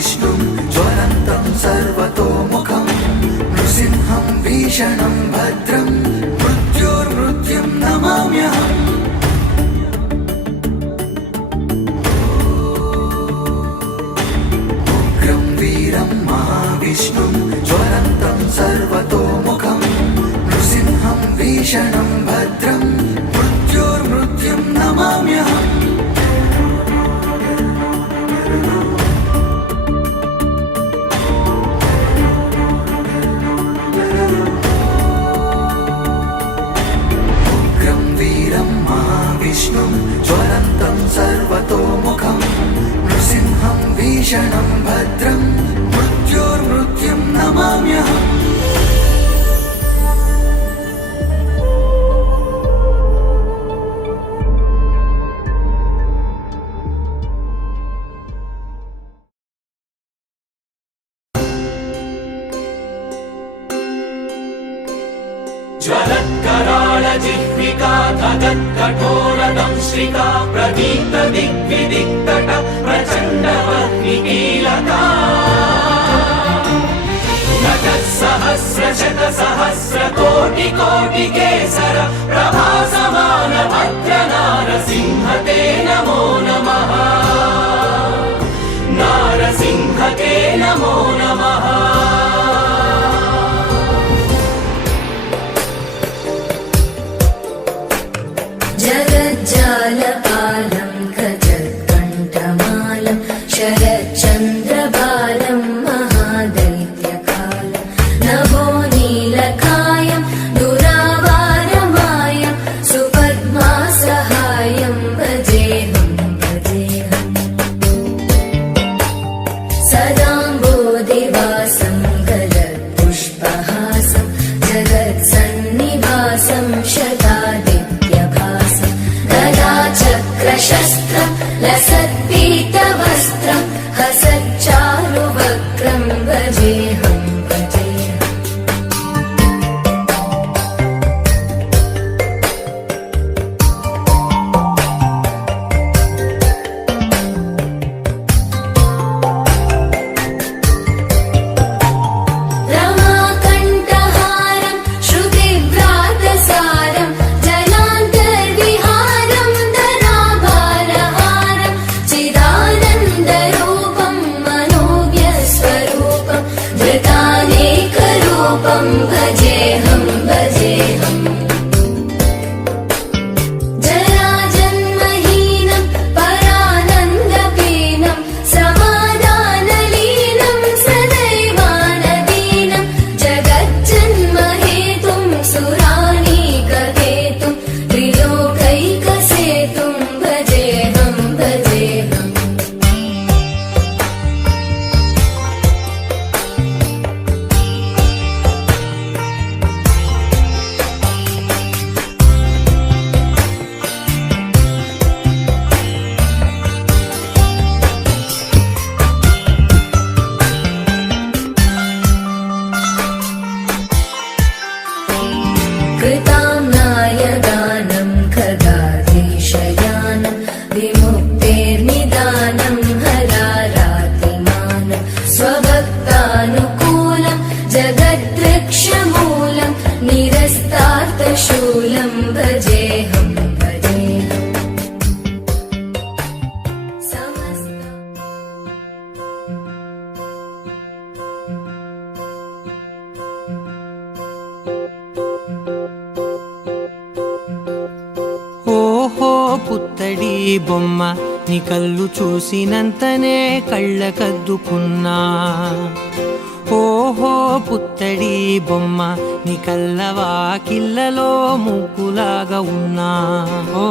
महाविष्णुं ज्वलन्तं सर्वतोमुखं नृसिंहं भीषणं भद्रं मृत्युर्मृत्युं नमाम्यहम्। उग्रं वीरं महाविष्णुं ज्वलन्तं सर्वतोमुखं नृसिंहं भीषणं भद्रं मृत्युर्मृत्युं नमाम्यहम्। विष्णुं ज्वलन्तं सर्वतोमुखं नृसिंहं भीषणं भद्रं मृत्युर्मृत्युं नमाम्यहम्। ज्वलत्कराळजिह्विका धगत्कठोरदंश्रिका प्रदीप्तदिग्विदिक्तट प्रचण्डवह्निकीलका नटत्सहस्रशतसहस्रकोटिकोटिकेसर प्रभासमानभद्रनारसिंह ते नमो नमः। नारसिंह ते नमो नमः। जगज्जालपालं गजत्कण्ठमालं शरच्चन्द्रबालं महादैत्यकालं नभो नीलकायं दुरावारमायं सुपद्मासहायं भजेऽहं भजेऽहम्। सदाम्बोधिवासं गलत्पुष्पहासं जगत्सन्निवासं शतादित्यभासं गदाचक्रशस्त्रं लसत्पीतवस्त्रं हसच्चारुवक्त्रं भजेऽहं भजेऽहम्। रमाकण्ठहारं श्रुतिव्रातसारं जलान्तर्विहारं धराभारहारं चिदानन्दरूपं मनोव्यस्वरूपं धृतानेकरूपं भजेऽहं भजेऽहम्। जराजन्महीनं परानन्दपीनं समाधानलीनं सदैवानदीनं जगज्जन्महेतुं सुरानीकहेतुं त्रिलोकैकसेतुं भजेऽहं भजेऽहम्। कृताम्नायदानं खगाधीशयानं विमुक्तेर्निदानं हरारातिमानं स्वभक्तानुकूलं जगद्वृक्षमूलं निरस्तार्थशूलं भजेऽहं भजेऽहम्। ఓహో పుత్తడి బొమ్మ నీ కళ్ళు చూసినంతనే కళ్ళకద్దుకున్నా. ఓహో పుత్తడి బొమ్మ నీ కళ్ళవాకిళ్ళలో ముగ్గులాగా ఉన్నా. ఓ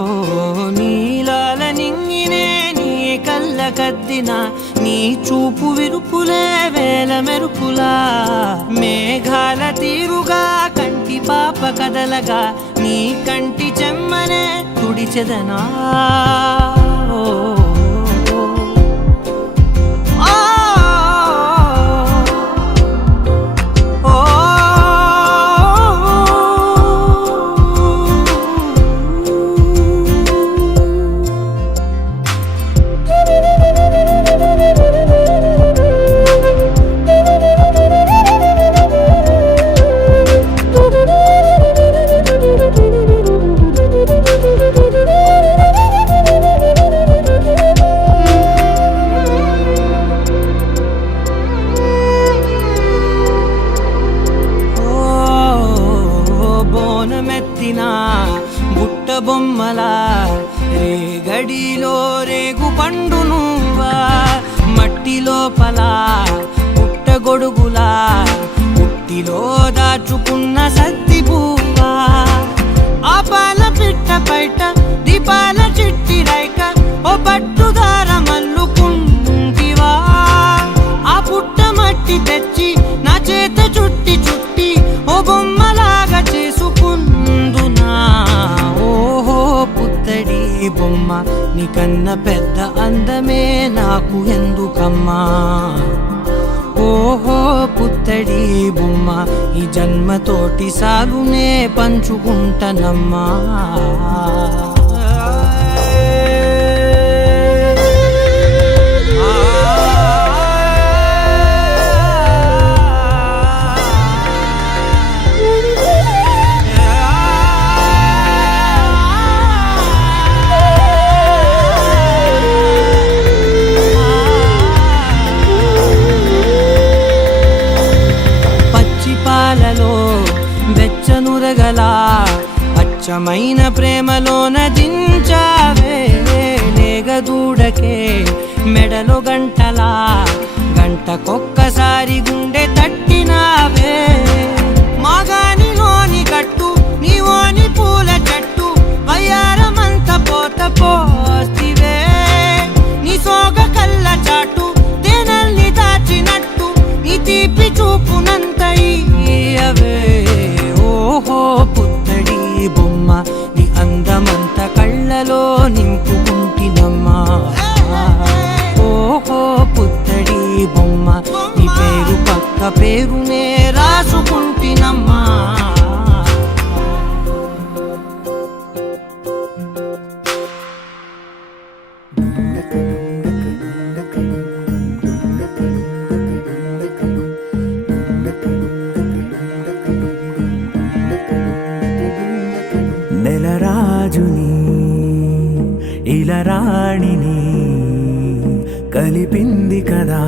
నీలాల నింగినే నీ కళ్ళకద్దిన నీ చూపు విరుపులే వేల మెరుపులా. మేఘాల తీరుగా కంటి పాప కదలగా నీ కంటి చెమ్మనే తుడిచెదనా. పండు నువ్వా మట్టి లోపల పుట్టగొడుగులా పుట్టిలో దాచుకున్న సత్తి పువ్వా ఆ పాల పిట్ట బయట దీపాల చిట్టి రైక ఓ పట్టుదార మల్లుకుంటివా ఆ పుట్ట మట్టి తెచ్చి నా చేత చుట్టి చుట్టి ఓ బొమ్మలాగా చేసుకుందునా ఓహో పుత్తడి బొమ్మ నీకన్న పెద్ద అందమే నాకు ఎందుకమ్మా ఓహో పుత్తడి బొమ్మ ఈ జన్మతోటి సాగునే పంచుకుంటనమ్మా పాలలో వెచ్చనురగల అచ్చమైన ప్రేమలోన దించావే లేగదూడకే మెడలో గంటలా గంటకొక్కసారి గుండె తట్టినావే మాగానిలోని గట్టు నీవోని పూల చెట్టు వయ్యారమంత పోత పోస్తివే నీ సోగ కళ్ళ చాటు తేనల్ని దాచినట్టు నీ తీపి చూపునంత ఇయ్యవే ఓహో పుత్తడి బొమ్మ నీ అందమంత కళ్ళలో నింపుకుంటినమ్మా ఓహో పుత్తడి బొమ్మ నీ పేరు పక్క పేరునే రాసుకుంటినమ్మా నెలరాజుని ఇలరాణిని కలిపింది కదా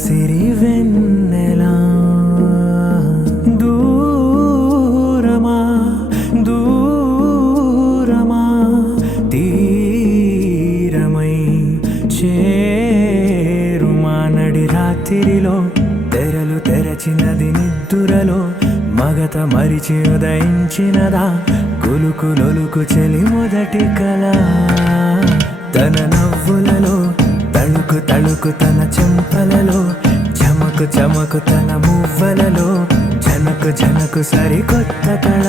సిరివెన్నెలా దూరమా దూరమా తీరమై చేరుమా నడి రాత్రిలో తెరలు తెరచినది నిద్దురలో మగత మరిచి ఉదయించినదా కులుకు లొలుకు చెలి మొదటి కళ తన నవ్వులలో తళుకు తళుకు తన చెంపలలో చమకు చమకు తన మువ్వలలో జనకు జనకు సరికొత్త కళ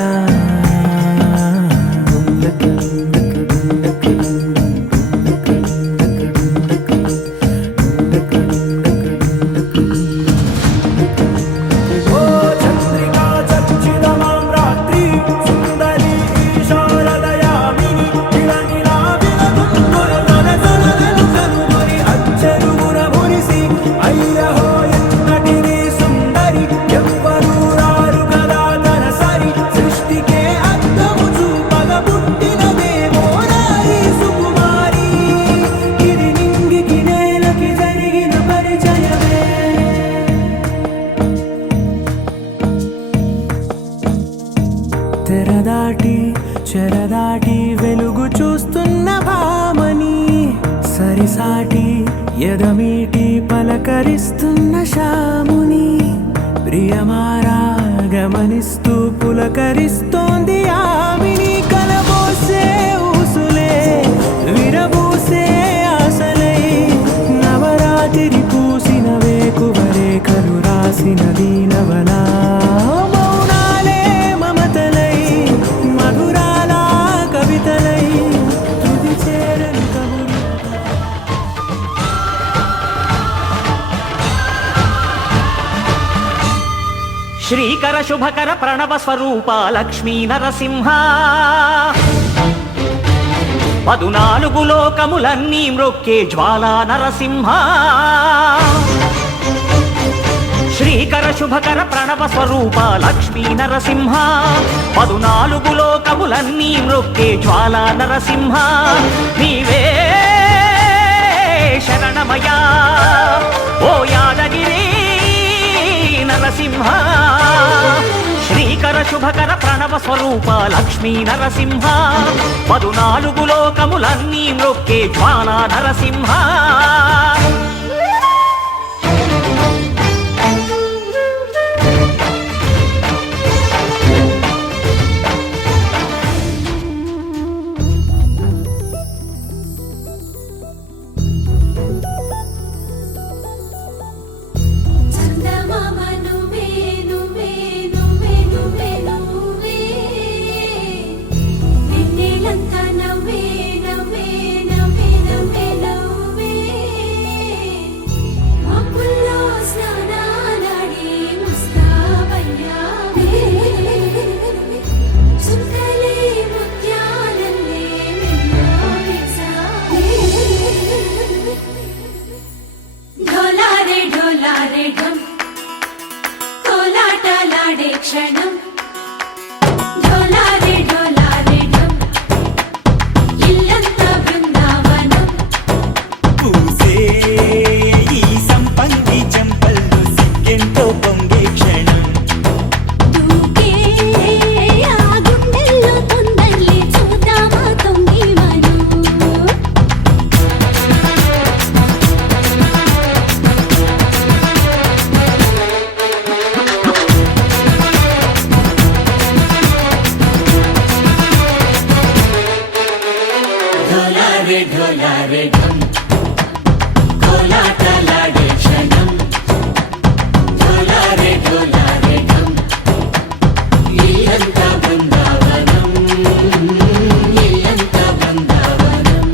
తెరదాటి చెరదాటి వెలుగు చూస్తున్న భామని సరిసాటి ఎదమీటి పలకరిస్తున్న శాముని ప్రియమారా గమనిస్తూ పులకరిస్తోంది ఆమిని కలబోసే ఊసులే విరబూసే ఆశలై నవరాత్రి పూసిన వేకువరేఖలు రాసిన దీనవలా శ్రీకర శుభకర ప్రణవ స్వరూప లక్ష్మీ నరసింహ 14 లోకములన్నీ మ్రొక్కే జ్వాలా నరసింహ శ్రీకర శుభకర ప్రణవ స్వరూప లక్ష్మీ నరసింహ 14 లోకములన్నీ మ్రొక్కే జ్వాలా నరసింహ నీవే శరణమయా ఓ యాదగిరి నరసింహ శ్రీకర శ్రీకర శుభకర ప్రణవ స్వరూప లక్ష్మీ నరసింహ 14 లోకములన్నీ మ్రొక్కే జ్వాలా నరసింహ చందమామ నువ్వే నువ్వే నువ్వే నువ్వే నువ్వే వెన్నెలంతా నవ్వే నవ్వే నవ్వే నవ్వే నవ్వే మబ్బుల్లో స్నానాలాడి ముస్తాబయ్యావే చుక్కలే ముత్యాలల్లే మెన్నావేశావే ఢోలారే ఢోలారే ఢం కోలాటలాడే క్షణం ఢోలారే ఢోలారే ఢం ఇల్లంతా బృందావనం పూసే ఈ సంపంగి చెంపల్లో సిగ్గెంతో పొంగే క్షణం దూకే ఆ గుండెల్లో తొందరలే చూద్దామా తొంగి మనం ढोलारे ढोलारे ढम कोलाटलाडे क्षणम ढोलारे ढोलारे ढम इल्लंता बृंदावनम इल्लंता बृंदावनम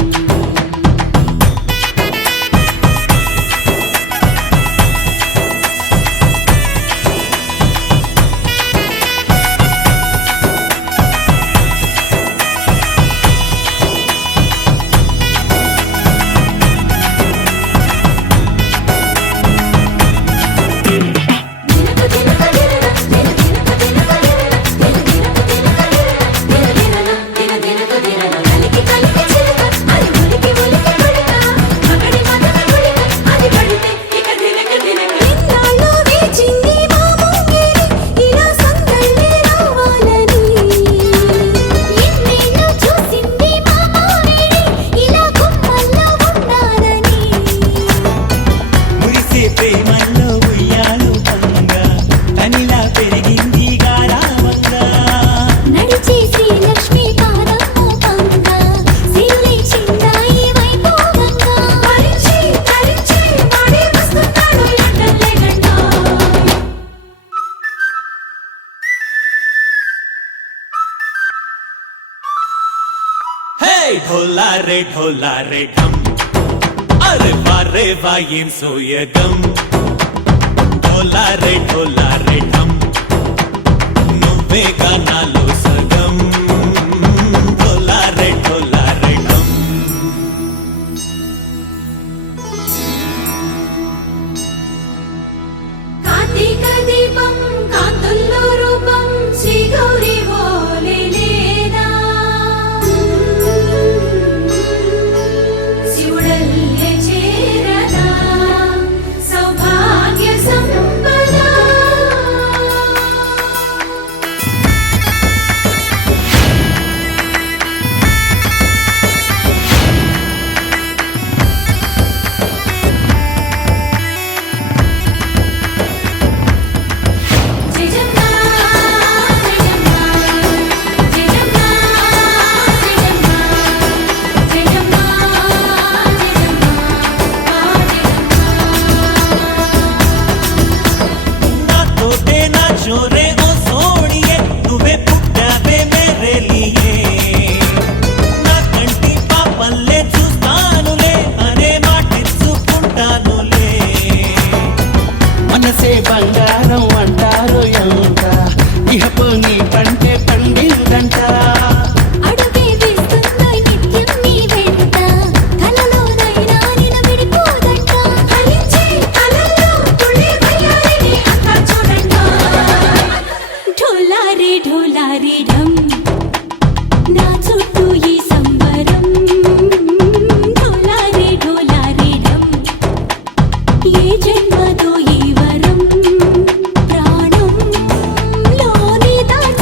మురిసే ప్రేమల్లో ఉయ్యాలు పంగా తనిలా పెరిగింది గారావంగా నడిచే శ్రీలక్ష్మి పాదము పంగా సిరులే చిందాయి వైభోగంగా పరిచి పరిచి వాడే వస్తున్నాడు ఎండలే గండా హే ఢోలారే ఢోలారే ఢమ్ అరే వారే వాయేం సోయగం ఢోలారే ఢోలారే ఢమ్ నువ్వే గానాలో సగం ఢోలారే ఢోలారే ఢమ్ కార్తీక దీపం కాంతుల్లో రూపం శ్రీ గౌరీ ఓలే లేదా శివుడల్లే చేరదా సౌభాగ్య సంపద జయజమ్మా జయజమ్మా జయజమ్మా జయజమ్మా జయజమ్మా నాతోటే నా చోరే ఓ సోడియే నువ్వే పుట్టావే మేరే లియే నా కంటి పాపల్లే చూస్తానులే అనే మాటిచ్చుకుంటానులే మనసే బంగారం అంటారు ఎంత ఇహపు నీ పంటే పండిందంట అడుగే వేస్తుందో నిత్యం నీ వెంట కలలోనైనా నిన్ను విడిపోదంట ఫలించే కలల్లో తుళ్ళే వయ్యారిని అంతా చూడంట ఢోలారే ఢోలారే ఢమ్ నా చుట్టూ ఈ సంబరం ఢోలారే ఢోలారే ఢమ్ ఏ జన్మదో ఈ వరం ప్రాణం లోని దాచి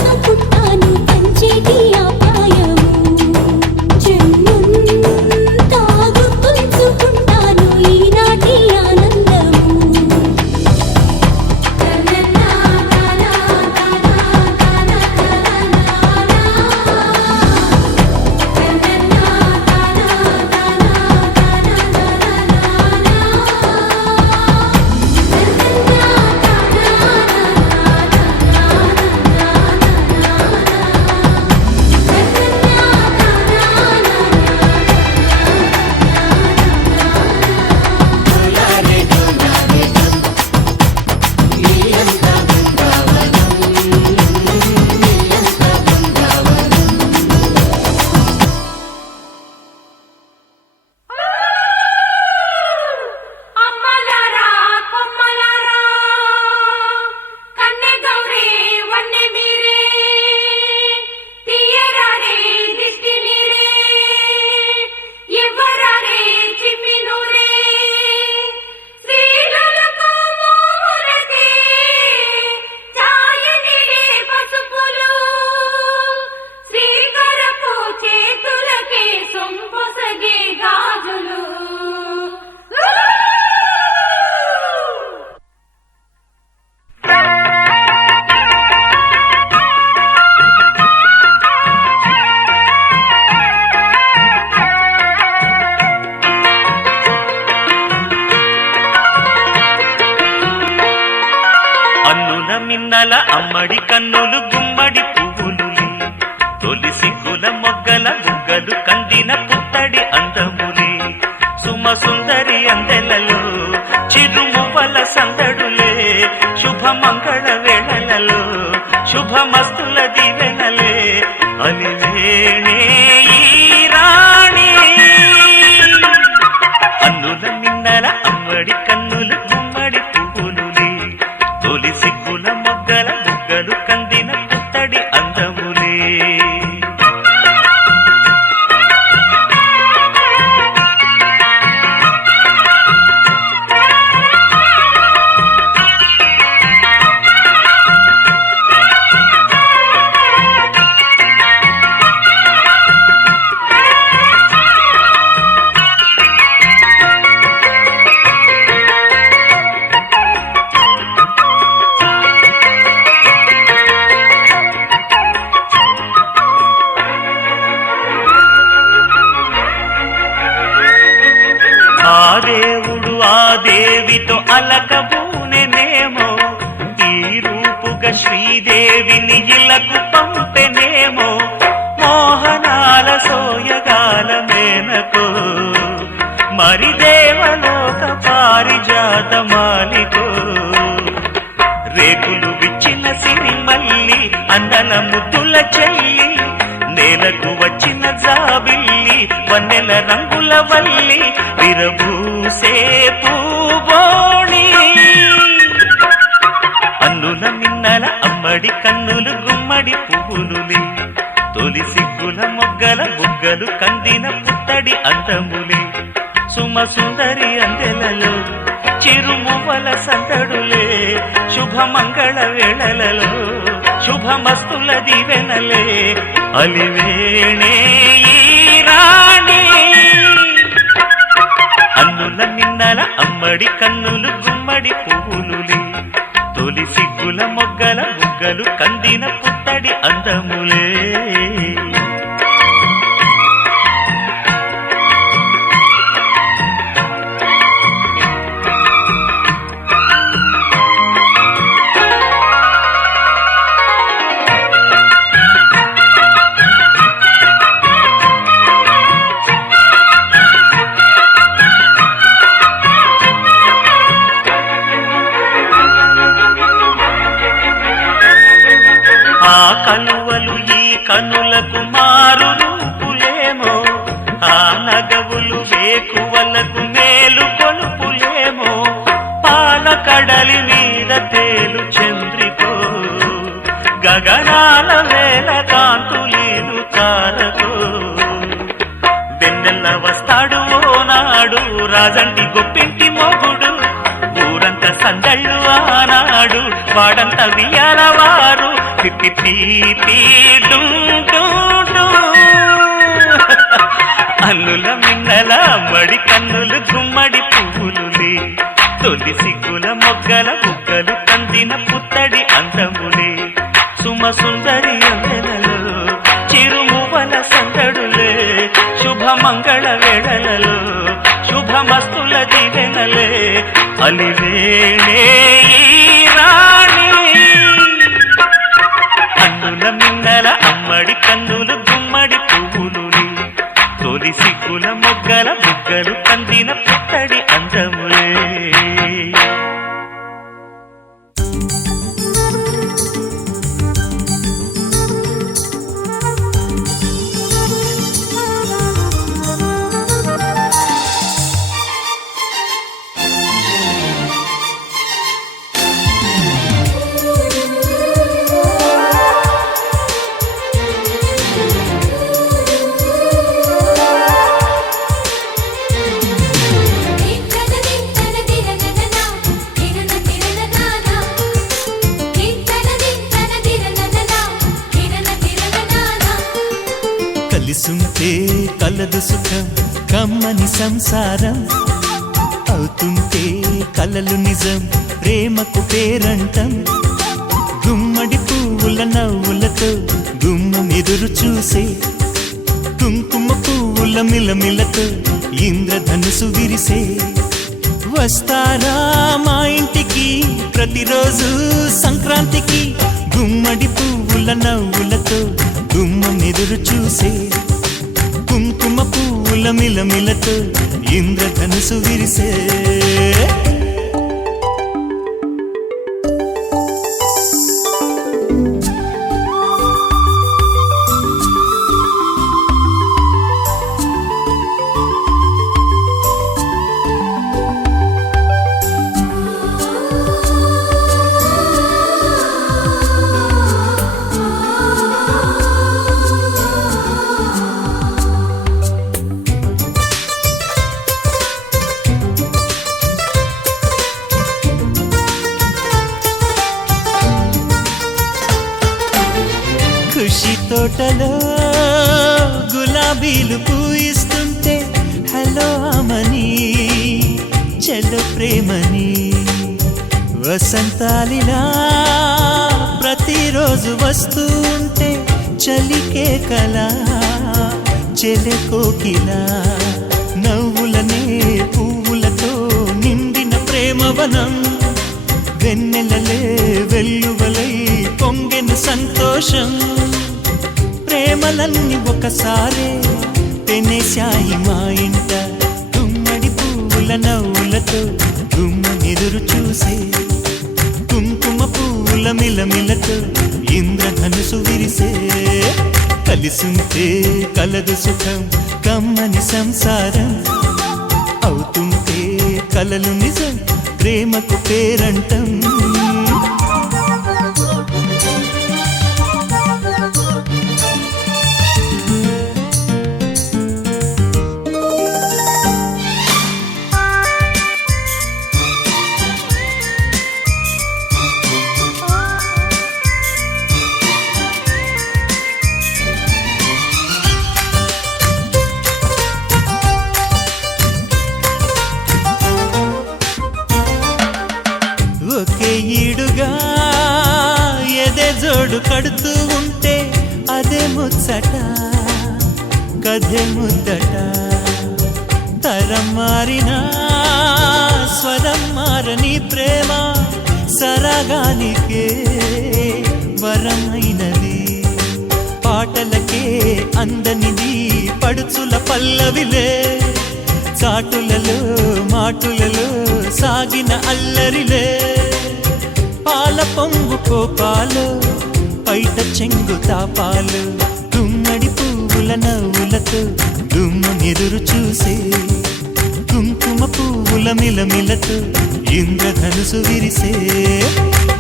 మిన్నల అమ్మడి కన్నులు గుమ్మడి పువ్వులులే తొలి సిగ్గుల మొగ్గల బుగ్గలు కందిన పుత్తడి అందములే సుమ సుందరి అందెలలో చిరుమువ్వల సందడులే శుభ మంగళ వేళలలో శుభమస్తుల దివెనలే అలివేణే ఈ రాణి అన్నుల మిన్నల అమ్మడి కన్నులు గుమ్మడి పువ్వులులే తొలి సిగ్గుల మొగ్గల బుగ్గలు కందిన పుత్తడి అందములే ఆ దేవుడు ఆ దేవితో అలకబూనెనేమో ఈ రూపుగా శ్రీదేవిని ఇలకు పంపెనేమో మోహనాల సోయగాల మేనకో మరి దేవలోక పారిజాత మాలికో రేకులు విచ్చిన సిరిమల్లి అందన ముద్దుల చెల్లి నేలకు వచ్చిన జాబిల్లి వన్నెల రంగుల వల్లి విరబూసే పూబోణి అన్నుల మిన్నల అమ్మడి కన్నులు గుమ్మడి పువ్వులులే తొలి సిగ్గుల మొగ్గల బుగ్గలు కందిన పుత్తడి అందములే సుమ సుందరి అందెలలో చిరుమువ్వల సందడులే శుభమంగళ వేళలలో శుభమస్తుల దివెనలే అలివేణే ఈ రాణి అన్నుల మిన్నల అమ్మడి కన్నులు గుమ్మడి పువ్వులులే తొలి సిగ్గుల మొగ్గల బుగ్గలు కందిన పుత్తడి అందములే ఆ కలువలు ఈ కనులకు మారు రూపులేమో ఆ నగవులు వేకువలకు మేలు కొలుపులేమో పాల కడలి మీద తేలు చంద్రికో గగనాల వేల కాంతులీలు తారకో వెన్నెల్ల వస్తాడు ఓనాడు రాజంటి గొప్పింటి మొగుడు ఊరంత సందళ్ళు ఆనాడు వాడంత వియ్యాలవారు అన్నుల మిన్నల మడి కన్నులు గుమ్మడి పువ్వులులే తొలి సిగ్గుల మొగ్గల బుగ్గలు కందిన పుత్తడి అందములే సుమ సుందరి అందెలలో చిరుమువ్వల సందడులే శుభమంగళ వేళలలో శుభమస్తుల దివెనలే అలివేణే ఈ రాణి అన్నుల మిన్నల అమ్మడి కన్నులు గుమ్మడి పువ్వులులే తొలి సిగ్గుల మొగ్గల బుగ్గలు కందిన పుత్తడి అందములే కలిసుంటే కలదు సుఖం కమ్మని సంసారం అవుతుంటే కలలు నిజం ప్రేమకు పేరంటం గుమ్మడి పువ్వుల నవ్వులతో గుమ్మం ఎదురు చూసే కుంకుమ పువ్వుల మిలమిలతో ఇంద్రధనుసు విరిసే వస్తారా మా ఇంటికి ప్రతిరోజు సంక్రాంతికి గుమ్మడి పువ్వుల నవ్వులతో గుమ్మం ఎదురు చూసే కుంకుమ పువ్వుల మిలమిలతో ఇంద్రధనుసు విరిసే ఖుషి తోటలో గులాబీలు పూయిస్తుంటే హలో అమని చెల్లు ప్రేమని వసంతాలిలా ప్రతిరోజు వస్తూ ఉంటే చలికే కలా చెలె కోకిలా నవ్వులనే పువ్వులతో నిండిన ప్రేమవనం వెన్నెలలే వెల్లువలై పొంగెను సంతోషం ప్రేమలన్నీ ఒకసారే పెనేశాయి మా ఇంట గుమ్మడి పువ్వుల నవ్వులతో గుమ్మనెదురు చూసే కుంకుమ పువ్వుల మిలమిలతో ఇంద్రధనుసు విరిసే కలిసుంటే కలదు సుఖం కమ్మని సంసారం అవుతుంటే కలలు నిజం ప్రేమకు పేరంటం ఒకే ఈడుగా ఎదే జోడు కడుతూ ఉంటే అదే ముచ్చట కథే ముద్దట తరం మారినా స్వరం మారని ప్రేమ సరగానికే వరమైనది పాటలకే అందనిది పడుచుల పల్లవిలే చాటులలో మాటులలో సాగిన అల్లరిలే పాల పొంగు కోపాలు పైట చెంగు తాపాలు గుమ్మడి పువ్వుల నవ్వులతో గుమ్మనెదురు చూసే కుంకుమ పువ్వుల మిలమిలతో ఇంద్రధనుసు విరిసే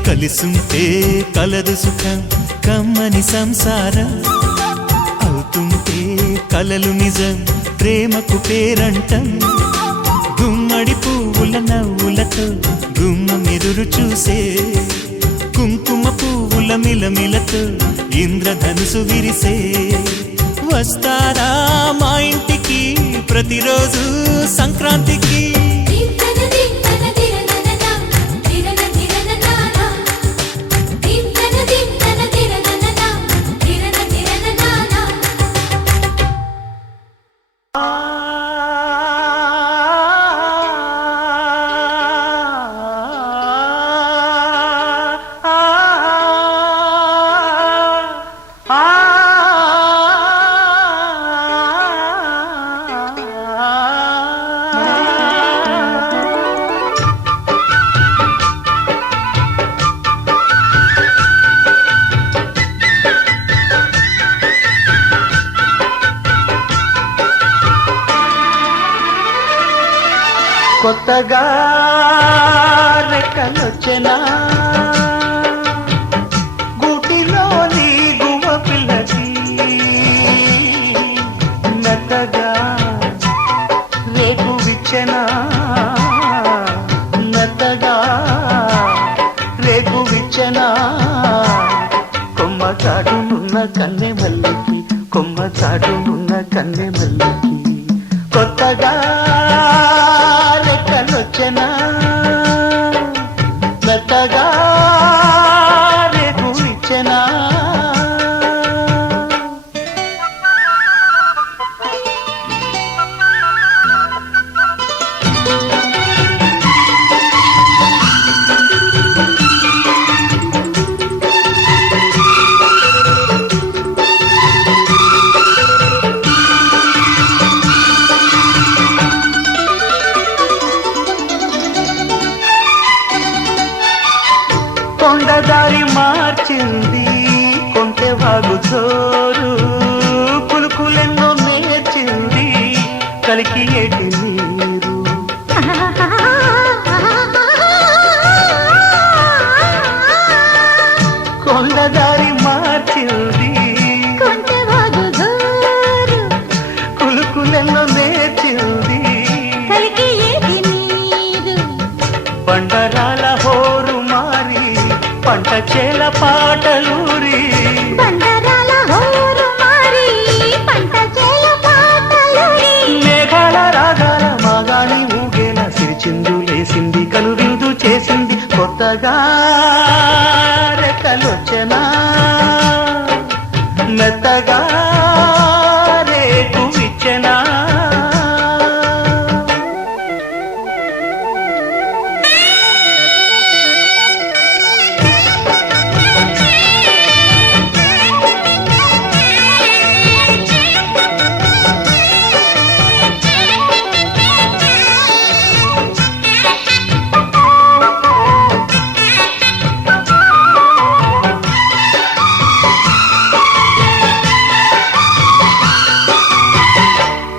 కలిసుంటే కలదు సుఖం కమ్మని సంసారం అవుతుంటే కలలు నిజం ప్రేమకు పేరంటం గుమ్మడి పువ్వుల నవ్వులతో గుమ్మమెదురు చూసే కుంకుమ పువ్వుల మిలమిలతో ఇంద్రధనుసు విరిసే వస్తారా మా ఇంటికి ప్రతిరోజు సంక్రాంతికి తింతన తింతన తిరనననా తిరన తిరననానా తింతన తింతన తిరనననా తిరన తిరననానా కొత్తగా రెక్కలొచ్చెనా గూటిలోని గువ్వ పిల్లకి మెత్తగా రేపు విచ్చెనా మెత్తగా రేపు విచ్చెనా కొమ్మ చాటునున్న కన్నె మల్లికి కొమ్మ చాటునున్న కన్నె మల్లికి కొత్తగా రెక్కలొచ్చెనా మెత్తగా రేపు ఇచ్చెనా మార్చింది కొంటె వాగు జోరు కులుకులెన్నో నేర్చింది కలికి ఏటి నీరు కొండదారి మార్చింది కొంటెవాగు జోరు కులుకులెన్నో నేర్చింది కలికి ఏటి నీరు బండరాల హోరు మారి పంట చేల పాటలూరి బండరాల హోరు మారి పంట చేల పాటలూరి మేఘాల రాగాల మాగాణి ఊగేల సిరిచిందు లేసింది కనువిందు చేసింది కొత్తగా రెక్కలొచ్చెనా మెత్తగా రేకు ఇచ్చెనా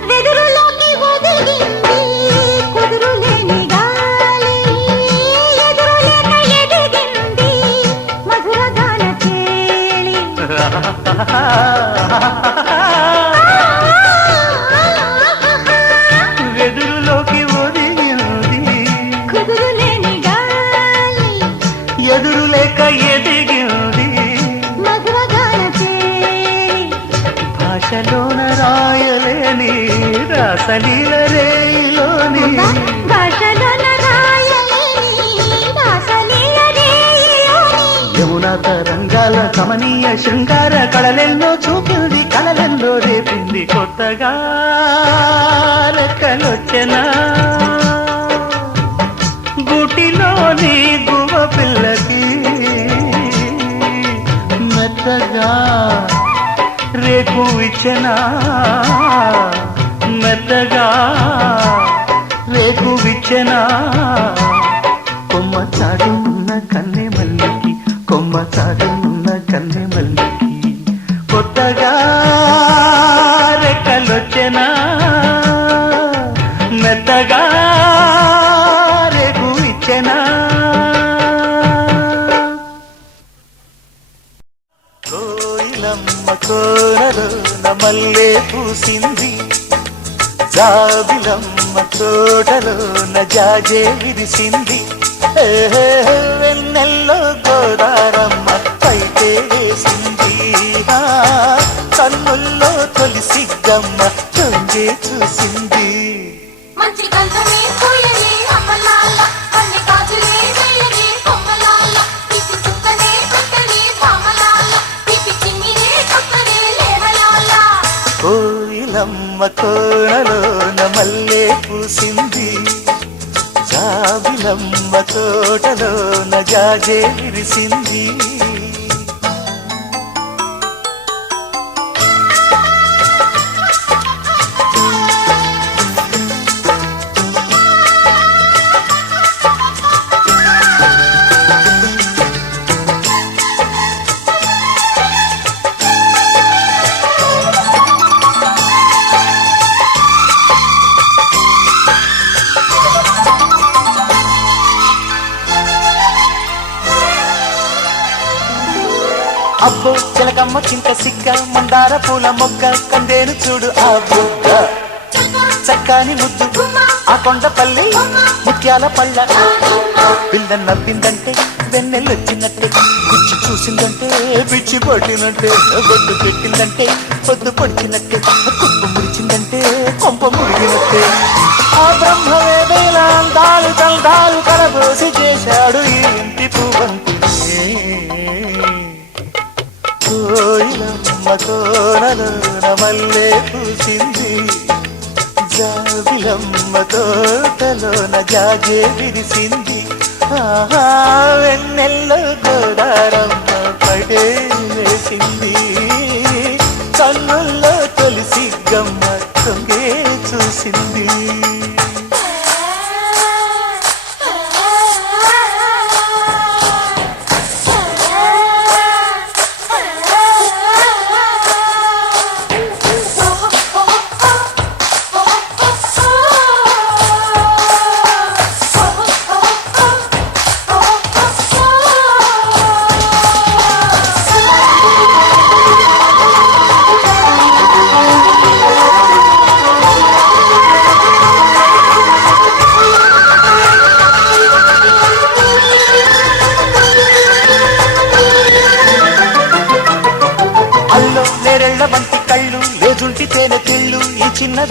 వెదురులోకి వదిలింది కుదురులేని గాలి ఎదురులేక ఎదిగింది మధురగాన చేలి వెదురులోకి ఒదిగింది కుదురులేని గాలి ఎదురు లేక ఎదిగింది మధురగాన చేలి భాషలోన రాయలేని రాసలీల రేయిలోని భాషలోన రాయలేని రాసలీల రేయిలోని యమునా తరంగాల కమనీయ శృంగార కళలెన్నో చూపింది కళలెన్నో రేపింది కొత్తగా లెక్కలొచ్చెనా గుటిలోని గువ పిల్లకి మెత్తగా రేకు ఇచ్చెనా మెత్తగా రేకు విచ్చెనా కొమ్మ చాటున్న కన్నె మల్లికి కొమ్మ చాటున్న కన్నె మల్లికి కొత్తగా రెక్కలొచ్చెనా మెత్తగా రేకు ఇచ్చెనా కోయిలమ్మ కోనలోన మల్లె పూసింది జాబిలమ్మ తోటలోన జాజే విరిసింది వెన్నెల్లో గోదారమ్మ పైటే వేసింది కన్నుల్లో తొలి సిగ్గమ్మ చొంగే చూసింది మంచి గంధమే పూయని అమ్మలాల కన్నె కాజులే వేయని కొమ్మలాల పిచ్చి చుక్కనే చుక్కని పామలాల పిప్పి చిమ్మినే చుక్కనే లేవలాల కోయిలమ్మ కోనలోన మల్లె పూసింది జాబిలమ్మ తోటలోన జాజే విరిసింది అబ్బో చిలకమ్మ చింత సిగ్గ మందార పూల మొగ్గ కందేను చూడు ఆ బుగ్గ చక్కని ముద్దు ఆ కొండపల్లి ముత్యాల పళ్ళ పిల్ల నవ్విందంటే వెన్నెల్లొచ్చినట్టే పిచ్చి చూసిందంటే పిచ్చి పట్టినట్టే బొట్టు పెట్టిందంటే పొద్దు పొడిచినట్టే కుప్పు ముడిచిందంటే కొంప ముడిగినట్టే ఆ బ్రహ్మవేదేలా అందాలు దండాలు కలబోసి చేశాడు ఈ ఇంటి పువ్వంతిని కోయిలమ్మ తోనలోన మల్లె పూసింది జాబిలమ్మ తోటలోన జాజే విరిసింది ఆహా వెన్నెల్లో గోదారమ్మ పడే వేసింది కన్నుల్లో తొలిసి గమ్మ తొంగే చూసింది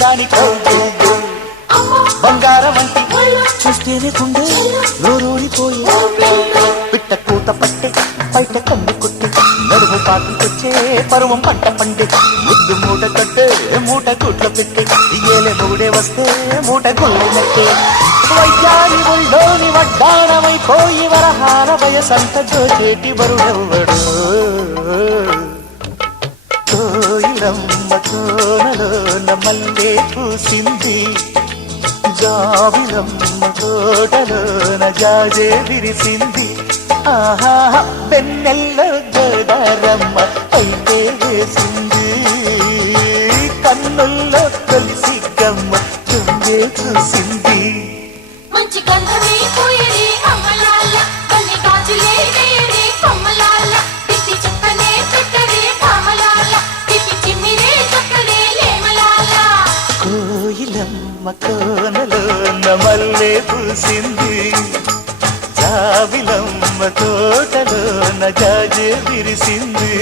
చిన్నదానికో బంగారం వంటి చూస్తేనే కుండే నోరూరిపోయే పిట్ట కూత పట్టే బయట కన్ను కొట్టే నడుము పాటికొచ్చే పరువం పంట పండే ముద్దు మూట కట్టే మూట గుడ్ల పెట్టే ఏలే మూడే వస్తే మూట గుళ్ళెనట్టే వైద్యాని ఒళ్ళోని వడ్డాణమైపోయి వరహాల వయసంత జోచేటి బరుడెవ్వడు కోయిలమ్మ కోనలోన మల్లె పూసింది జాబిలమ్మ తోటలోన జాజే విరిసింది ఆహా పెన్నెల్లో గోదారమ్మ అయితే వేసింది కన్నుల్లో కలిసి గమ్మ తుంగే చూసింది మంచి గంధమే పోయని అమ్మలాల కన్ని గాజులే వేయని కొమ్మలాల దిష్టి చుక్కనే పెట్టని కామలాల తిప్పి చిమ్మిరే చుక్కనే లేమలాల కోయిలమ్మ కోనలోన మల్లె పూసింది జాబిలమ్మ తోటలోన జాజే విరిసింది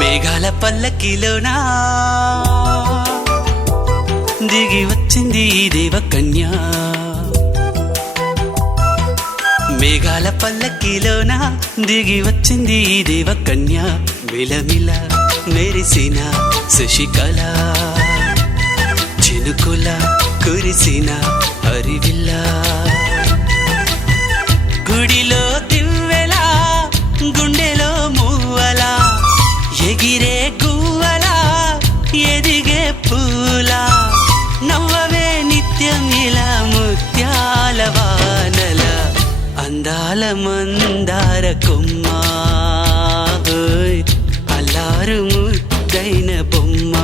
మేఘాల పల్లకిలోనా దిగి వచ్చింది ఈ దేవకన్య మేఘాల పల్లకిలోనా దిగి వచ్చింది ఈ దేవకన్య మిలమిల మెరిసిన శశికళ చినుకుల కురిసిన హరివిల్ల గుడిలో దివ్వెలా గుండెలో మూవలా ఎగిరే గువ్వలా ఎదిగే పూలా నవ్వవే నిత్యం ఇలా ముత్యాల వానల అందాల మందార కొమ్మ అల్లారు ముద్దైన బొమ్మ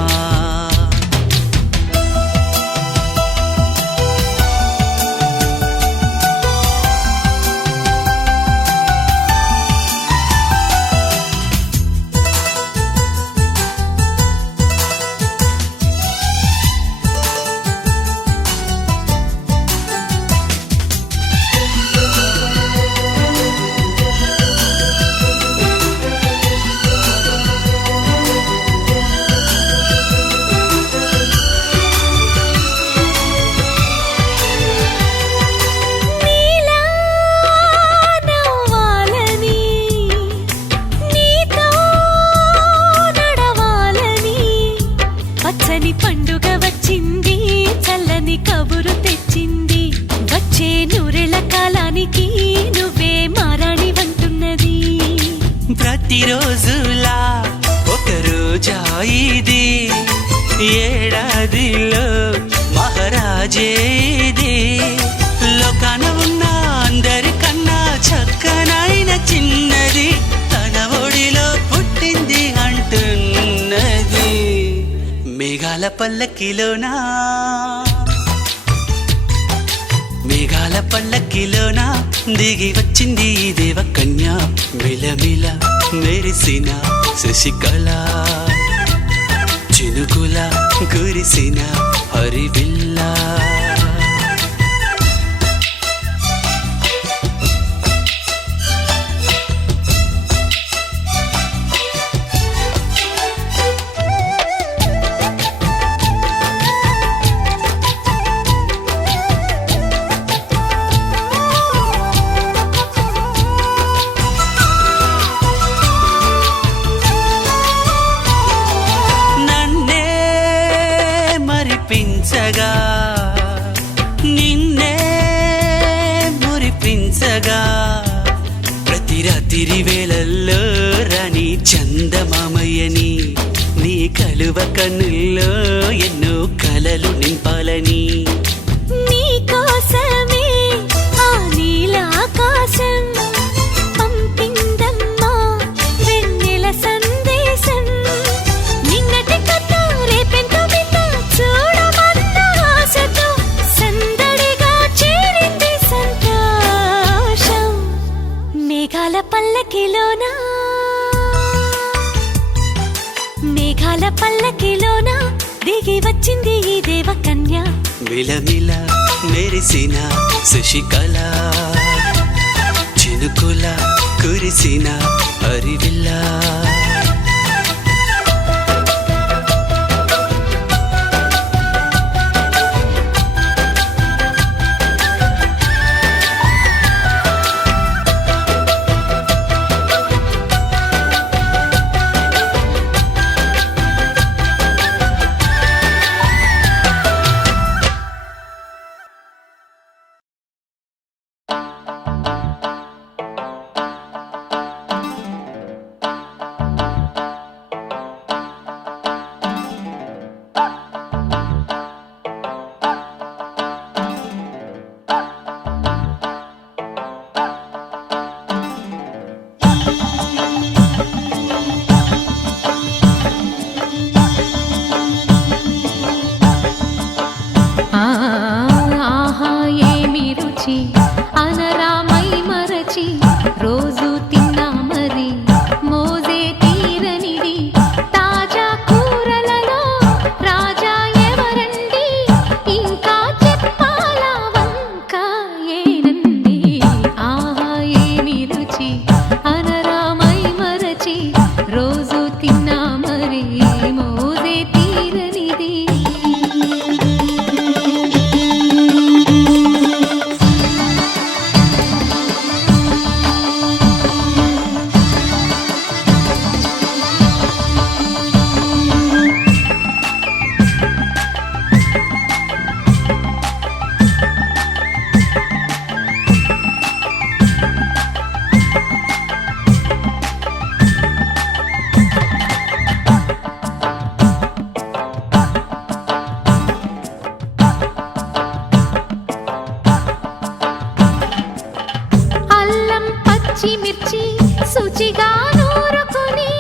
ప్రతిరోజులా ఒక రోజా ఇది ఏడాదిలో మహారాజే ఇది లోకాన ఉన్న అందరికన్నా చక్కనైన చిన్నది తన ఒడిలో పుట్టింది అంటున్నది మేఘాల పల్లకిలోనా మేఘాల పల్లకిలోనా దిగి వచ్చింది ఈ దేవకన్య మిలమిల మెరిసిన శశికళ చినుకుల కురిసిన హరివిల్ల నిన్నే మురిపించగా ప్రతి రాత్రి వేళల్లో రాణి చందమామయ్యని నీ కలువ కన్నుల్లో ఎన్నో కలలు నింపాలని నీ కోసమే ఆ నీలాకాశం పంపిందమ్మా వెన్నెల సందేశం నిన్నటి కథ రేపెంతో వింత చూడమన్న ఆశతో సందడిగా చేరింది సంతోషం మేఘాల పల్లకిలోనా మేఘాల పల్లకిలోనా దిగి వచ్చింది ఈ దేవకన్య మిలమిల మెరిసిన శశికళ చినుకుల కురిసిన హరివిల్లా ఆహా ఏమి రుచి అనరామై మరచి రోజు తిన్నా మరి మోజే తీరనిది తాజా కూరలలో రాజా ఎవరండి ఇంకా చెప్పాలా వంక ఏనండి ఆహా ఏమి రుచి అనరామై మరచి రోజు తిన్నా మరి మోజే తీరనిది అల్లం పచ్చిమిర్చి శుచిగా నూరుకొని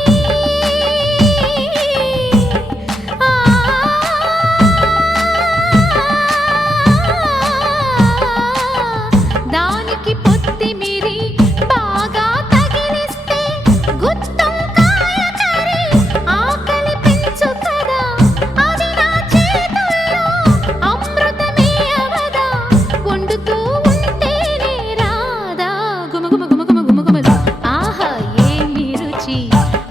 దానికి పొత్తిమిరి బాగా తగిలిస్తే గుత్తొంకాయ కర్రీ ఆకలి పెంచు కదా అది నా చేతుల్లో అమృతమే అవదా వండుతూ ఉంటేనే రాదా గుమగుమ గుమగుమ గుమగుమలు ఆహా ఏమి రుచి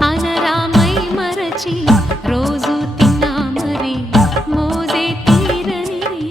అనరామై మరచి రోజు తిన్నా మరి మోజే తీరనిది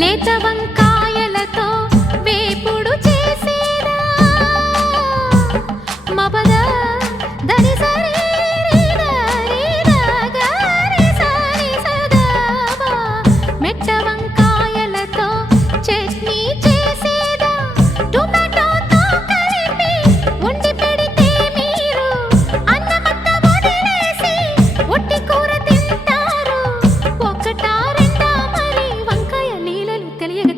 లేత వంకాయలతో వేపుడు చేసేదా మపద దరి సరి రి దరి దగరి సరి సదాబా మెట్ట వంకాయలతో చట్నీ చేసేదా టొమాటోతో కలిపి వండి పెడితే మీరు అన్నమత్త వదిలేసి ఒట్టి కూర తింటారు ఒకటా రెండా మరి వంకాయ లీలలు తెలియక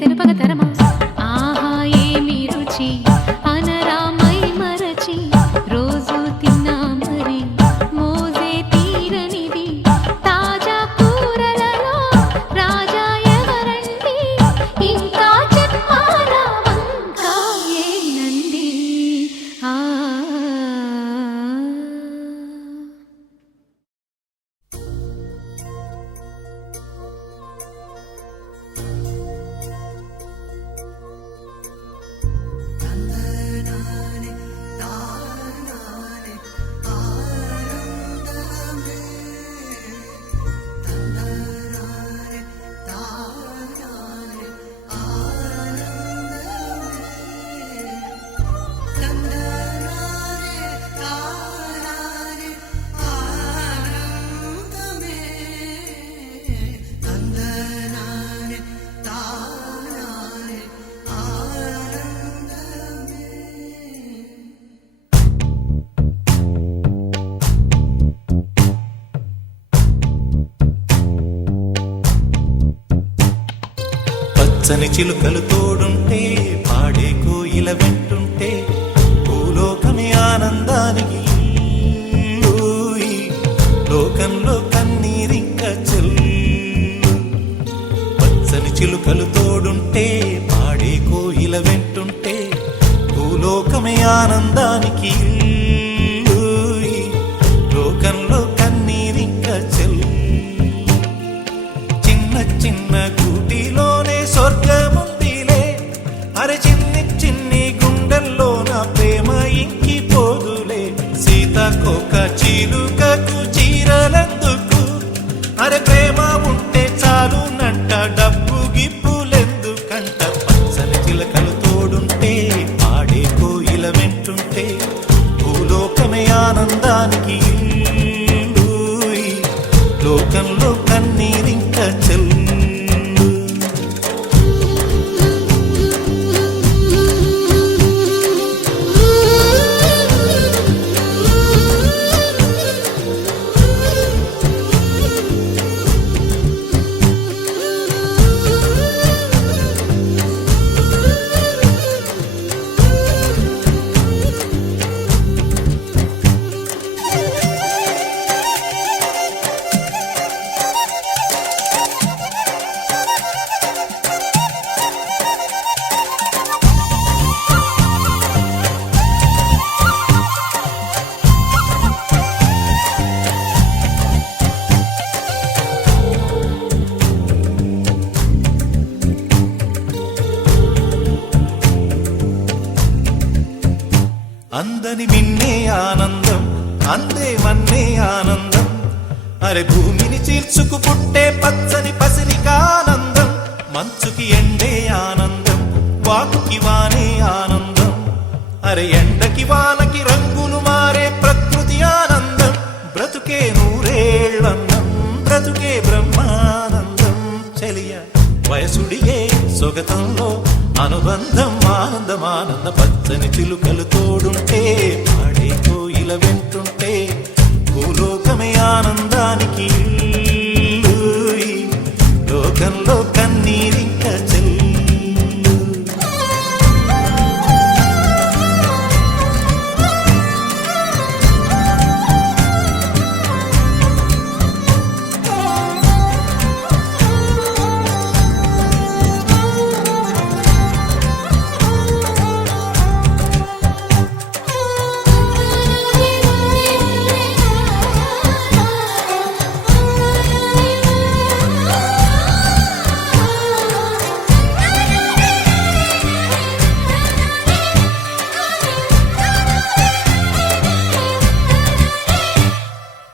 పచ్చని చిలుకలు తోడుంటే పాడే కోయిల వెంటుంటే భూలోకమే ఆనందానికి లోకంలో కన్నీరింక చెల్లు పచ్చని చిలుకలు తోడుంటే పాడే కోయిల వెంటుంటే భూలోకమే ఆనందానికి లోకంలో కన్నీరింక చెల్లు చిన్న చిన్న గూటిలోనే స్వర్గముందిలే అరే చిన్ని చిన్ని గుండెల్లో నా ప్రేమ ఇంకిపోదులే సీతాకోక చిలుకకు చీరలెందుకు అరే ప్రేమ ఉంటే చాలునంట డబ్బు గిప్పులెందుకంట పచ్చని చిలకలు తోడుంటే పాడే కోయిల వెంటుంటే భూలోకమే ఆనందానికి లోకంలో కన్నీరింక చెల్లు అందని మిన్నే ఆనందం అందే మన్నే ఆనందం అరే భూమిని చీల్చుకు పుట్టే పచ్చని పసిరికానందం మంచుకి ఎండే ఆనందం వాకుకి వానే ఆనందం అరే ఎండకి వానకి రంగులు మారే ప్రకృతి ఆనందం బ్రతుకే నూరేళ్ళన్నం బ్రతుకే బ్రహ్మానందం చెలియ వయసుడిగే సొగతంలో అనుబంధం ఆనందమానంద పచ్చని చిలుకలు తోడుంటే పాడే కోయిల వెంటుంటే భూలోకమే ఆనందానికి లోకంలో కన్నీరింక చెల్లు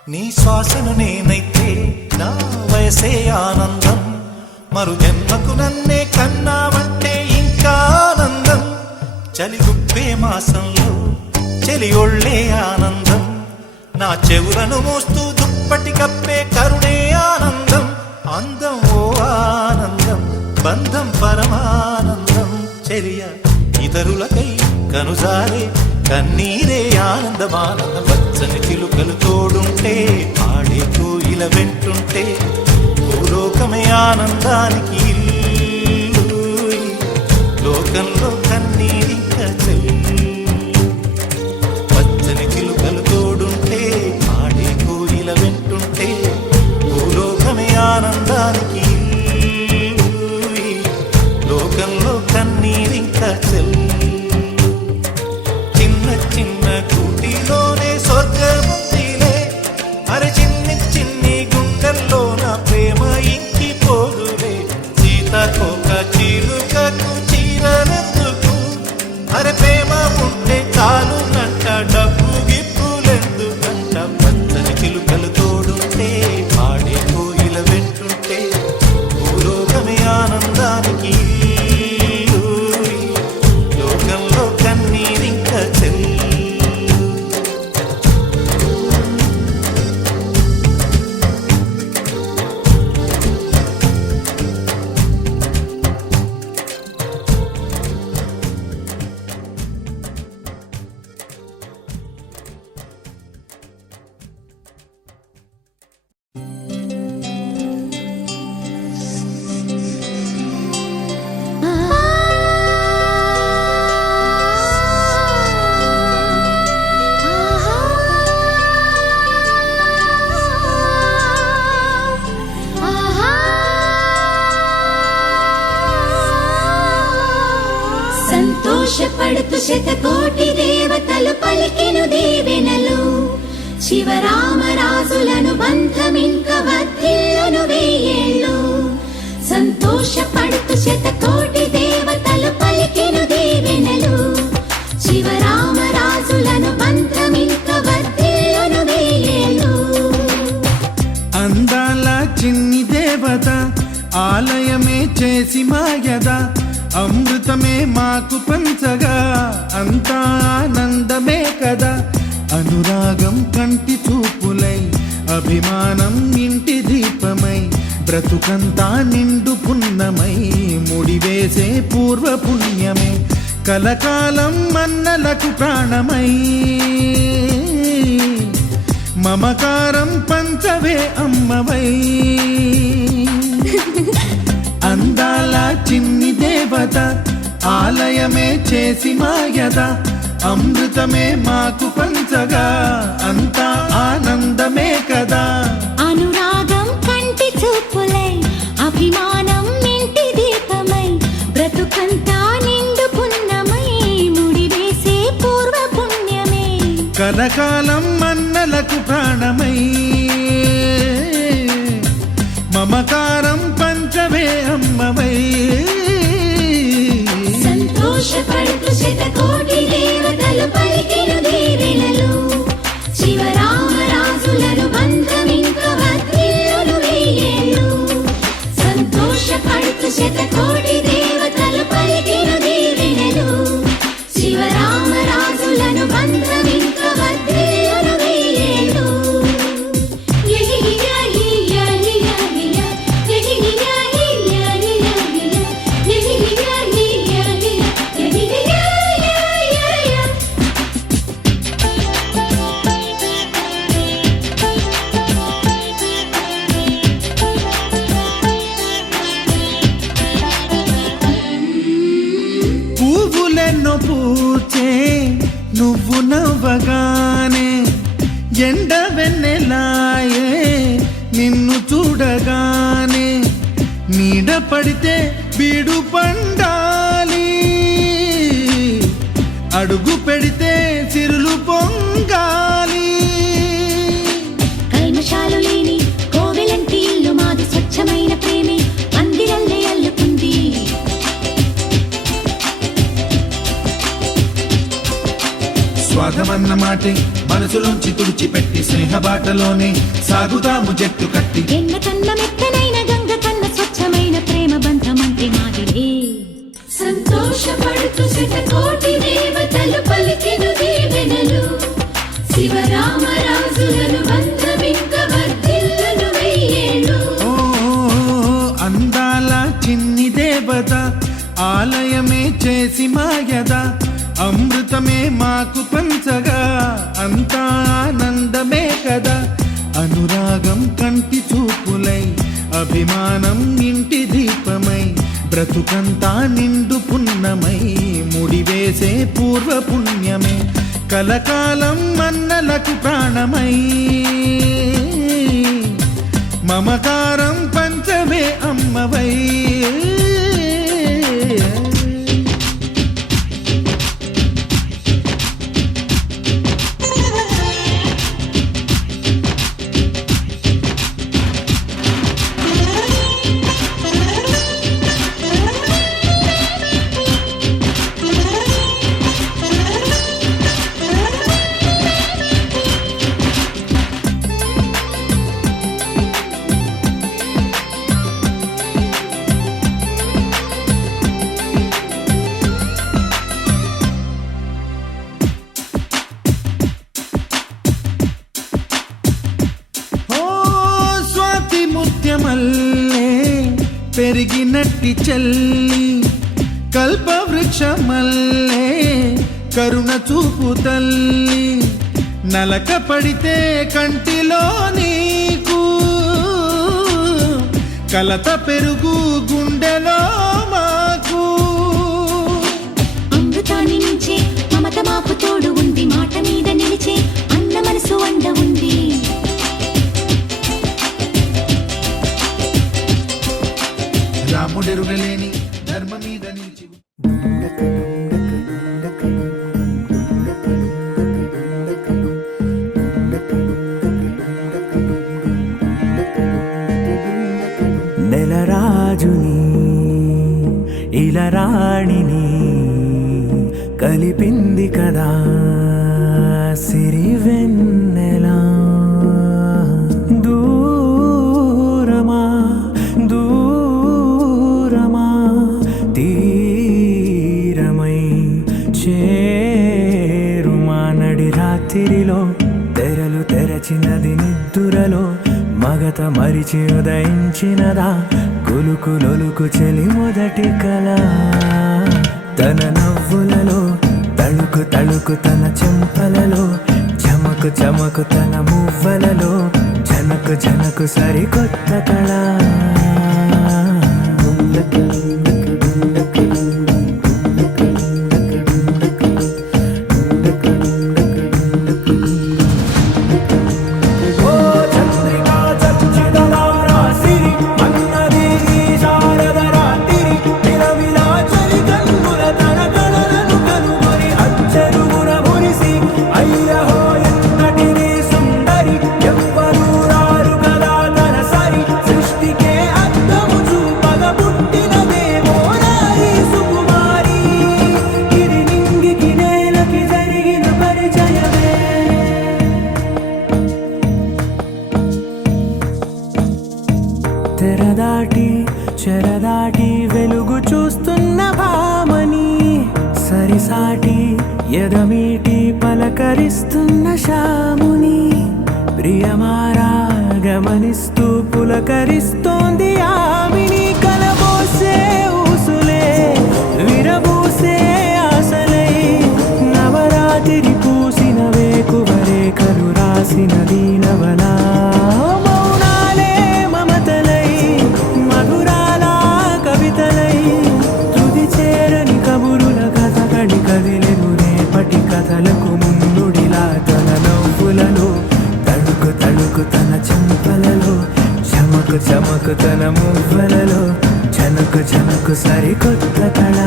నీ శ్వాసను నేనైతే నా వయసే ఆనందం మరు జన్మకు నన్నే కన్నావంటే ఇంకా ఆనందం చలి గుప్పే మాసంలో చెలి ఒళ్ళే ఆనందం నా చెవులను మోస్తూ దుప్పటి కప్పే కరుణే ఆనందం అందం ఓ ఆనందం బంధం పరమానందం చెలియ ఇతరులకై కనుజారే కన్నీరే ఆనందమానందం పచ్చని చిలుకలు తోడుంటే పాడే కోయిల వెంటుంటే భూలోకమే ఆనందానికి లోకంలో కన్నీరింక చెల్లు పచ్చని చిలుకలు తోడుంటే పాడే కోయిల వెంటుంటే భూలోకమే ఆనందానికి లోకంలో కన్నీరింక చెల్లు చిన్న చిన్న గూటిలోనే స్వర్గముందిలే అరే చిన్ని చిన్ని గుండెల్లో నా ప్రేమ ఇంకిపోదులే సీతాకోక చిలుకకు చీరలెందుకు సంతోషపడుతూ శతకోటి దేవతలు పలికెను దీవెనలు శివరామరాజులను బంధమింక వర్ధిల్లును వెయ్యేళ్ళు సంతోషపడుతూ శతకోటి దేవతలు పలికెను దీవెనలు శివరామరాజులను బంధమింక వర్ధిల్లును వెయ్యేళ్ళు అందాల చిన్ని దేవత ఆలయమే చేసి మాయద అమృతమే మాకు పంచగా అంతా ఆనందమే కదా అనురాగం కంటి చూపులై అభిమానం ఇంటి దీపమై బ్రతుకంతా నిండు పున్నమై ముడివేసే పూర్వ పుణ్యమే కలకాలం మన్నలకు ప్రాణమై మమకారం పంచవే అమ్మవై అందాల చిన్ని దేవత ఆలయమే చేసి మాయద అమృతమే మాకు పంచగా అంతా ఆనందమే కదా అనురాగం కంటి చూపులై అభిమానం ఇంటి దీపమై బ్రతుకంతా నిండు పున్నమై ముడివేసే పూర్వ పుణ్యమే కలకాలం మన్నలకు ప్రాణమై మమకారం పంచవే అమ్మవై సంతోషపడుతూ శతకోటి దేవతలు పలికెను దీవెనలు శివరామరాజులను బంధమింక వర్ధిల్లును వెయ్యేళ్ళు సంతోషపడుతూ శతకోటి దేవతలు పలికెను దీవెనలు శివరామరాజులను బంధమింక వర్ధిల్లును వెయ్యేళ్ళు పువ్వులెన్నో పూచే నువ్వు నవ్వగానే ఎండ వెన్నెలాయే నిన్ను చూడగానే నీడ పడితే బీడు పండాలి అడుగు పెడితే సిరులు పొంగాలి కల్మషాలు లేని కోవెలంటి ఇల్లు మాది స్వచ్ఛమైన ప్రేమే అందిరల్లే అల్లుకుంది స్వాగమన్న మాటే మనసులోంచి తుడిచిపెట్టి స్నేహబాటలోనే సాగుతాము జట్టు కట్టి ఎన్న కన్న మెత్తనైన గంగ కన్న స్వచ్ఛమైన ప్రేమ బంధమంటే మాదిరే సంతోషపడుతూ శతకోటి దేవతలు పలికెను దీవెనలు శివరామరాజులను బంధమింక వర్ధిల్లును వెయ్యేళ్ళు ఓ అందాల చిన్ని దేవత ఆలయమే చేసి మాయద అమృతమే మాకు పంచగా అంతా ఆనందమే కదా అనురాగం కంటి చూపులై అభిమానం ఇంటి దీపమై బ్రతుకంతా నిండు పున్నమై ముడివేసే పూర్వ పుణ్యమే కలకాలం మన్నలకు ప్రాణమై మమకారం పంచవే అమ్మవై ముత్యమల్లే పెరిగినట్టి చెల్లి కల్పవృక్షమల్లే కరుణ చూపు తల్లి నలక పడితే కంటిలో నీకు కలత పెరుగు గుండెలో మాకు అమృతాన్ని నుంచే మమత మాకు తోడు ఉంది మాట మీద నిలిచే అన్న మనసు అండ ఉంది రాముడెరుగలేని ధర్మ మీద నిలిచి నెలరాజుని ఇలరాణిని కలిపింది కదా సిరివెన్నెలా దూరమా దూరమా తీరమై చేరుమా నడి రాత్రిలో తెరలు తెరచినది నిద్దురలో మగత మరిచి ఉదయించినదా కులుకు లొలుకు చెలి మొదటి కళ తన నవ్వులలో తళుకు తళుకు తన చెంపలలో చమకు చమకు తన మువ్వలలో జనకు జనకు సరికొత్త కళ తెరదాటి చెరదాటి వెలుగు చూస్తున్న భామని సరిసాటి ఎదమీటి పలకరిస్తున్న శాముని ప్రియమారా గమనిస్తూ పులకరిస్తోంది ఆమిని కలబోసే ఊసులే విరబూసే ఆశలై నవరాత్రి పూసిన వేకువరేఖలు రాసిన దీనవలా కదిలెను రేపటి కథలకు ముందుడిలా తన నవ్వులలో తడుకు తడుకు తన చెంపలలో చమకు చమకు తన మువ్వలలో జనకు జనకు సరికొత్త కళ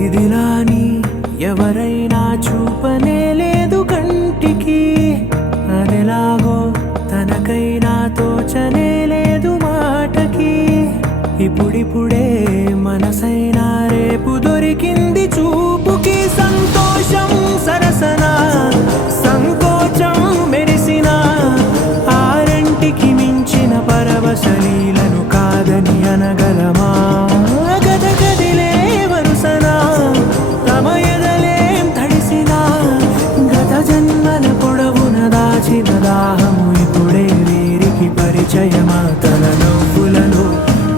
ఇదిలాని ఎవరైనా చూపనే లేదు కంటికి అదెలాగో తనకైనా తోచనే లేదు మాటకి ఇప్పుడిప్పుడే మనసైనా రేపు దొరికింది చూపుకి సంతోషం సరసన సంకోచం మెరిసిన ఆరంటికి మించిన పరవశలీలను కాదని అనగలమా గదగదిలే వరుసనా తమ ఎదలేం తడిసినా గత జన్మల పొడవున దాచిన దాహము ఇప్పుడే వీరికి పరిచయమా తన నవ్వులలో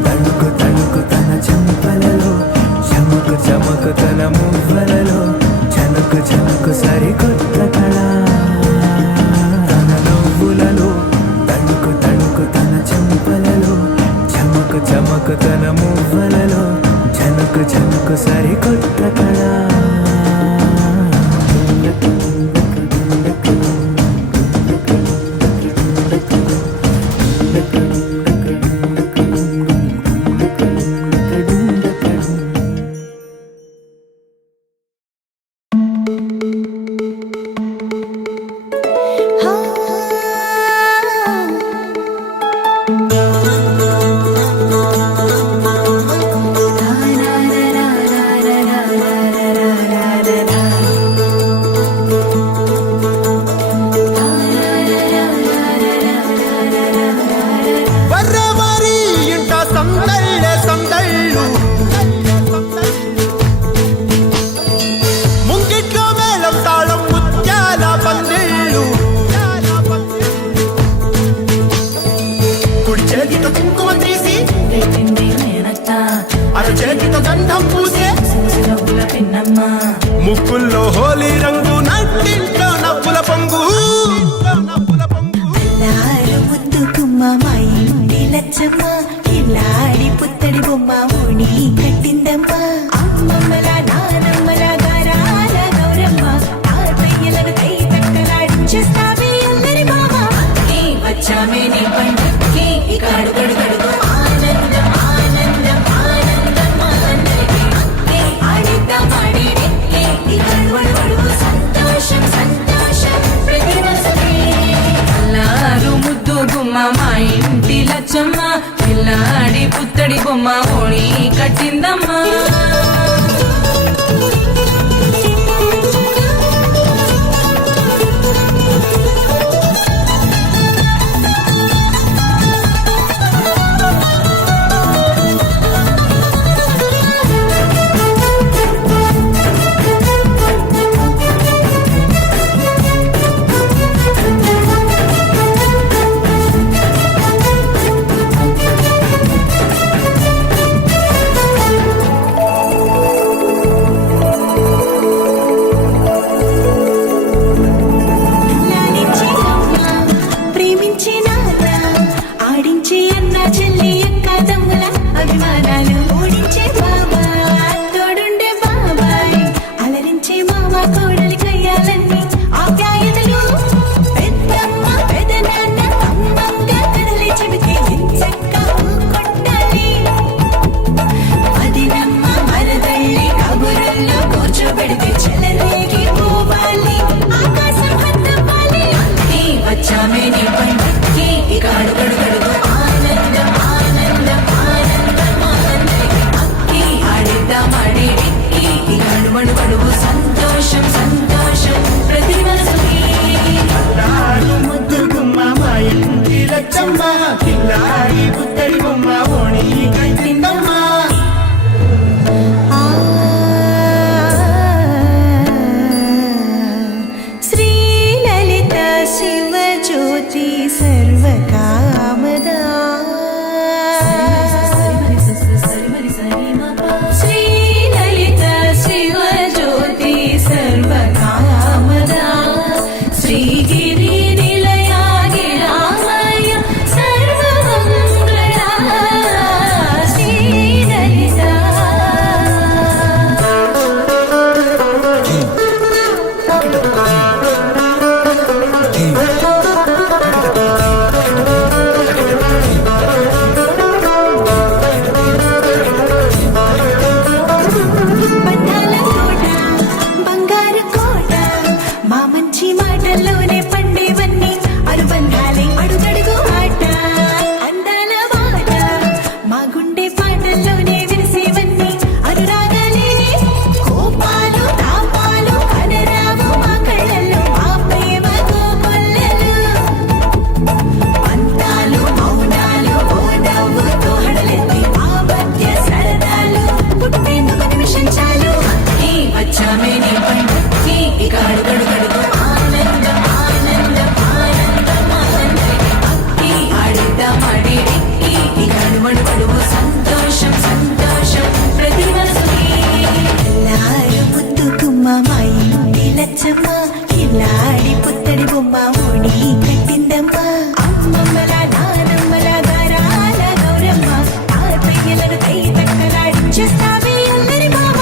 తణుకు తణుకు తన చెంపలలో చమకు చమకు తన మువ్వలలో జనకు జనకు సరికొత్త కళ తన నవ్వులలో తణుకు తణుకు తన చెంపలలో చమకు చమకు తన మువ్వలలో జనకు జనకు సరికొత్త కళ ముక్కుల్లో హోలీ రంగు నట్టింట్లో నవ్వుల పొంగు ముద్దు కుమ్మ మా ఇంటి లచ్చమ్మ కిల్లాడి పుత్తడి బొమ్మ ముడి కట్టిందమ్మ పుత్తడి బొమ్మ ఓణి కట్టిందమ్మా సంతోషం సంతోషం ప్రతి మనసుకి ముద్దు గుమ్మ మా ఇంటి లచ్చమ్మ కిల్లాడి పుత్తడి బొమ్మ ఓణి కట్టిందమ్మా శ్రీలలిత శివజ్యోతి సర్వకామదా శ్రీలలిత శివజ్యోతి సర్వకామదా శ్రీగిరి నిలయాగి రామయ్య సర్వమంగళ శ్రీలలిత బంధాల కోట బంగారు కోట మా మంచి మాటల్లోనే పండేవన్నీ అనుబంధాలే అడుగడుగు ఆట అందాల బాట మా గుండె పాటల్లోనే విరిసేవన్నీ అనురాగాలే కోపాలు తాపాలు కనరావు మా కళ్ళల్లో మా ప్రేమ కోకొల్లలు అంతాలు మౌనాలు ఓ నవ్వుతో హడలెత్తి మా మధ్య సరదాలు పుట్టేందుకు నిమిషం చాలు ఈ వచ్చామే నీ పండుకి ఇక అడుగడుగడుగు ఆనందం ఆనందం ఆనందం ఆనందం అక్కి ఆడిద్దాం ఆడేడిక్కి ఇక అడుగడుగడుగు సంతోషం సంతోషం ప్రతి మనసుకి ఎల్లారు ముద్దు గుమ్మ మా ఇంటి లచ్చమ్మ కిల్లాడి పుత్తడి బొమ్మ ఓణి కట్టిందమ్మా అమ్మమ్మల నానమ్మల గారాల గౌరమ్మ తాతయ్యలను కై తక్కలాడించేస్తావే అల్లరి బావ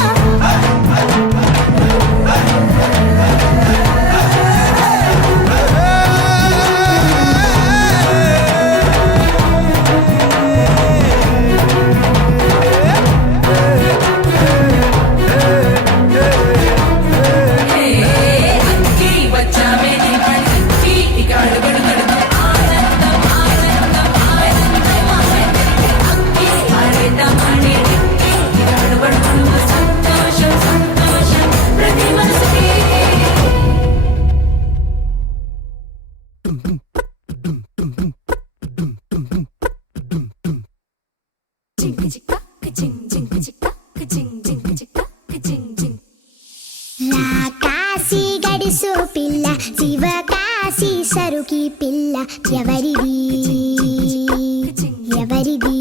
అక్కి వచ్చామే నీ పండుకి ఇక అడుగడుగడుగు ఆనందం ఆనందం ఆనందం ఆనందం అక్కి ఆడేద్దాం ఆడేడిక్కి ఇక అడుగడుగడుగు సంతోషం సంతోషం ప్రతి మనసుకి కాశీ గడిసు పిల్ల శివ కాశీ సరుకి పిల్ల ఎవరిది ఎవరిది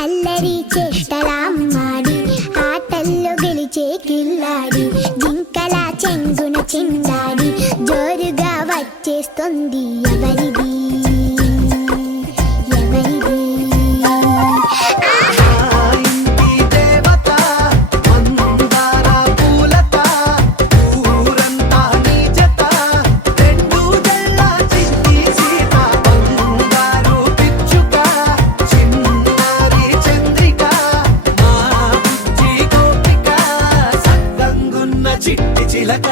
అల్లరి చేష్టలామ్మాడి ఆటల్లో గెలిచే కిల్లాడి జింకల చెంగున చిందాడి జోరుగా వచ్చేస్తుంది ఎవరిది ఎవరిది ఇంటి దేవత మందార పూలత ఊరంతా నీ జత రెండు జల్ల చిట్టి సీత బంగారు పిచ్చుక చిన్నారి చంద్రిక మా బుజ్జి గోపిక సక్కంగున్న చిట్టి చిలక